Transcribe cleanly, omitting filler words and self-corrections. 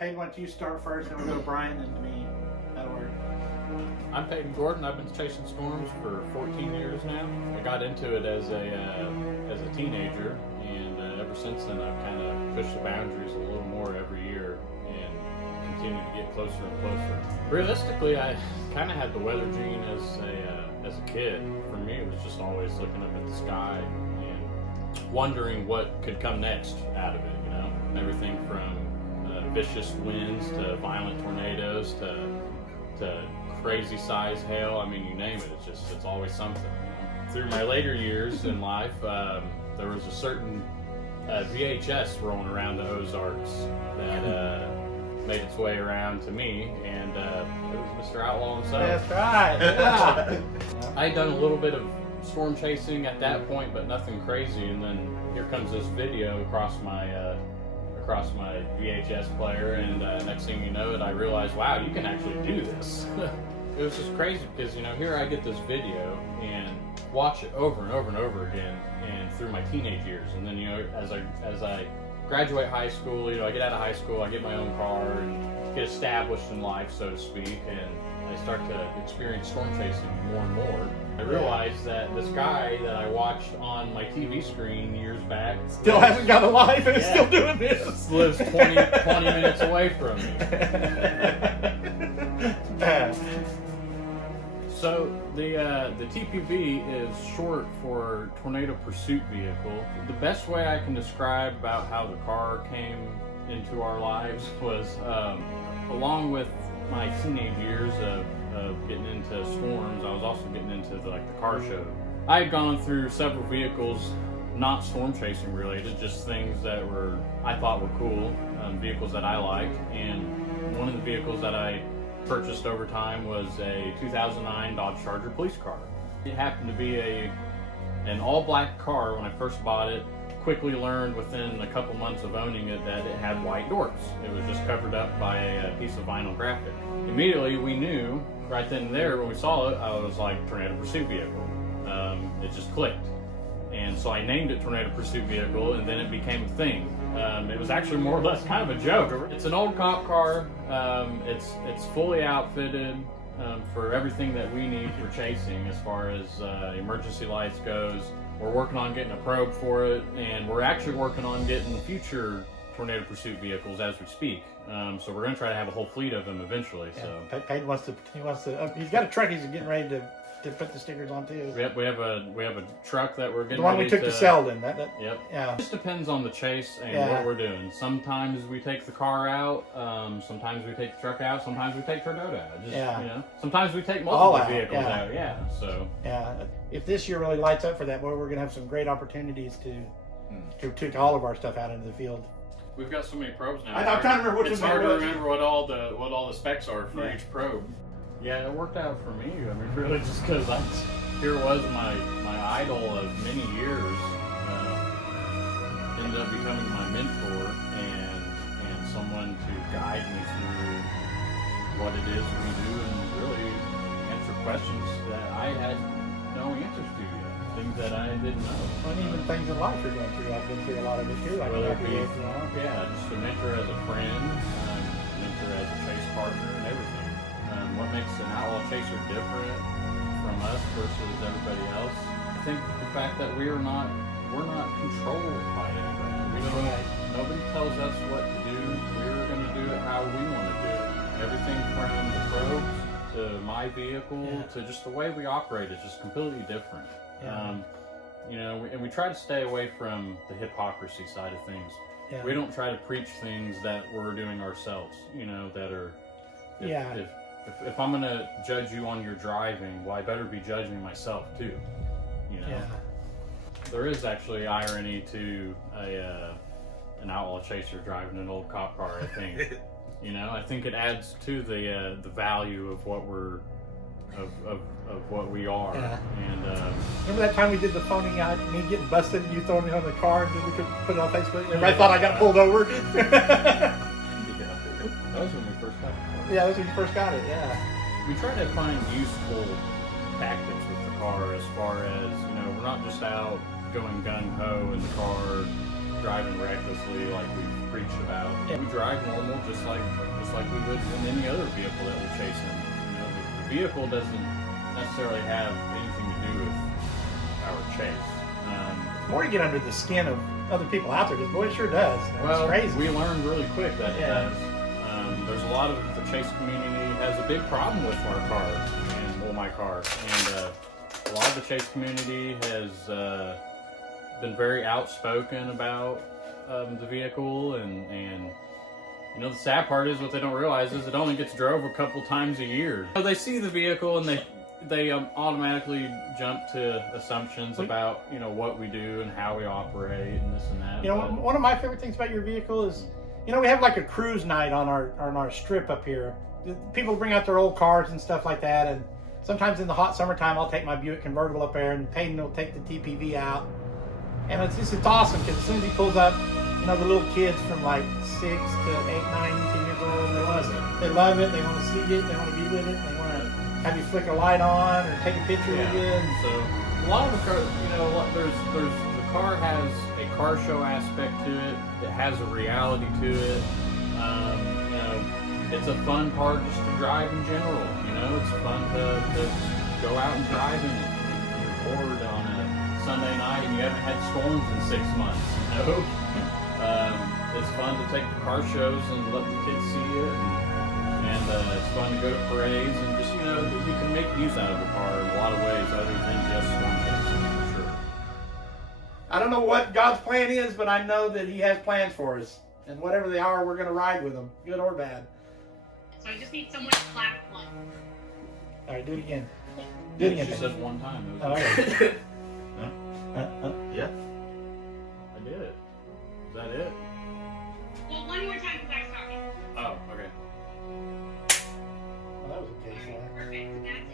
Paden, why don't you start first, and we'll go to Brian, then to me. That'll work. I'm Paden Gordon. I've been chasing storms for 14 years now. I got into it as a teenager, and ever since then I've kind of pushed the boundaries a little more every year and continue to get closer and closer. Realistically, I kind of had the weather gene as a kid. For me, it was just always looking up at the sky and wondering what could come next out of it, you know? Everything from vicious winds to violent tornadoes to crazy size hail. I mean, you name it, it's always something. You know? Through my later years in life, there was a certain VHS rolling around the Ozarks that made its way around to me, and it was Mr. Outlaw himself. That's right. Yeah. I had done a little bit of storm chasing at that point, but nothing crazy. And then here comes this video across my VHS player, and next thing you know, I realized, wow, you can actually do this. It was just crazy because, you know, here I get this video and watch it over and over and over again, and through my teenage years, and then, you know, as I graduate high school, you know, I get out of high school, I get my own car and get established in life, so to speak, and I start to experience storm chasing more and more. I realized that this guy that I watched on my TV screen years back still hasn't got a life and is still doing this. Lives 20 minutes away from me. So the TPV is short for Tornado Pursuit Vehicle. The best way I can describe about how the car came into our lives was along with my teenage years of getting into storms, I was also getting into the car show. I had gone through several vehicles, not storm chasing related, just things that I thought were cool, vehicles that I liked, and one of the vehicles that I purchased over time was a 2009 Dodge Charger police car. It happened to be an all-black car when I first bought it. Quickly learned within a couple months of owning it that it had white doors. It was just covered up by a piece of vinyl graphic. Immediately we knew, right then and there when we saw it, I was like, Tornado Pursuit Vehicle. It just clicked. And so I named it Tornado Pursuit Vehicle, and then it became a thing. It was actually more or less kind of a joke. It's an old cop car. It's fully outfitted for everything that we need for chasing as far as emergency lights goes. We're working on getting a probe for it, and we're actually working on getting future Tornado Pursuit vehicles as we speak. So we're going to try to have a whole fleet of them eventually. Yeah, so Paden wants to. He's got a truck. He's getting ready to put the stickers on too. Yep, we have a truck that we're getting. The one ready we took to to Selden. Yep. Yeah. It just depends on the chase and what we're doing. Sometimes we take the car out. Sometimes we take the truck out. Sometimes we take Toyota out. Just, you know. Sometimes we take multiple vehicles out. Yeah. So. Yeah. If this year really lights up for that, boy, we're gonna have some great opportunities to take all of our stuff out into the field. We've got so many probes now. I'm trying to remember which It's hard to remember what all the specs are for each probe. Yeah, it worked out for me. I mean, really, just because here was my idol of many years. Ended up becoming my mentor and someone to guide me through what it is we do and really answer questions that I had no answers to yet. Things that I didn't know. And even things in life you're going through. I've been through a lot of it too. Whether it be, just a mentor as a friend, mentor as a chase partner, and everything. What makes an Outlaw Chaser different from us versus everybody else? I think the fact that we're not controlled by anybody. Nobody tells us what to do. We're going to do it how we want to do it. Everything from the probes to my vehicle to just the way we operate is just completely different. You know, and we try to stay away from the hypocrisy side of things. Yeah. We don't try to preach things that we're doing ourselves. You know, that are if I'm going to judge you on your driving, well, I better be judging myself too. You know, there is actually irony to an Outlaw Chaser driving an old cop car. I think, you know, I think it adds to the value of what we're of what we are. Yeah. And remember that time we did the phoning out, me getting busted, and you throwing me on the car, and we could put it on Facebook. Everybody thought I got pulled over. That was when we first got it. Yeah, that was when you first got it. Yeah. We try to find useful tactics with the car, as far as, you know, we're not just out going gung ho in the car, driving recklessly like we preached about. Yeah. We drive normal, just like we would in any other vehicle that we're chasing. You know, the vehicle doesn't necessarily have anything to do with our chase. More to get under the skin of other people out there, because boy, it sure does. Well, it's crazy. we learned really quick that it Yeah. does. There's a lot of the chase community has a big problem with our car, and well, my car, and a lot of the chase community has been very outspoken about the vehicle, and you know, the sad part is what they don't realize is it only gets drove a couple times a year. So they see the vehicle and they automatically jump to assumptions about, you know, what we do and how we operate and this and that. You know, one of my favorite things about your vehicle is, you know, we have like a cruise night on our strip up here. People bring out their old cars and stuff like that, and sometimes in the hot summertime, I'll take my Buick convertible up there, and Paden will take the TPV out, and it's awesome because as soon as he pulls up, you know, the little kids from like 6 to 8, 9, 10 years old, they love it. They want to see it. They want to be with it. They want to have you flick a light on or take a picture with you. And so a lot of the cars, you know, there's the car has a car show aspect to it. It has a reality to it. You know, it's a fun car just to drive in general. You know, it's fun to go out and drive in it. When you're bored on a Sunday night and you haven't had storms in 6 months. You know, it's fun to take the car shows and let the kids see it. And it's fun to go to parades and just, you know, you can make use out of the car in a lot of ways other than just storm chasing, for sure. I don't know what God's plan is, but I know that He has plans for us. And whatever they are, we're going to ride with them, good or bad. So I just need someone to clap one. All right, do it again. Do it again. She said one time. It was All right. Yeah. I did it. Is that it? Well, one more time because I was talking. Oh, okay. Well, that was a good All slap. right, perfect. That's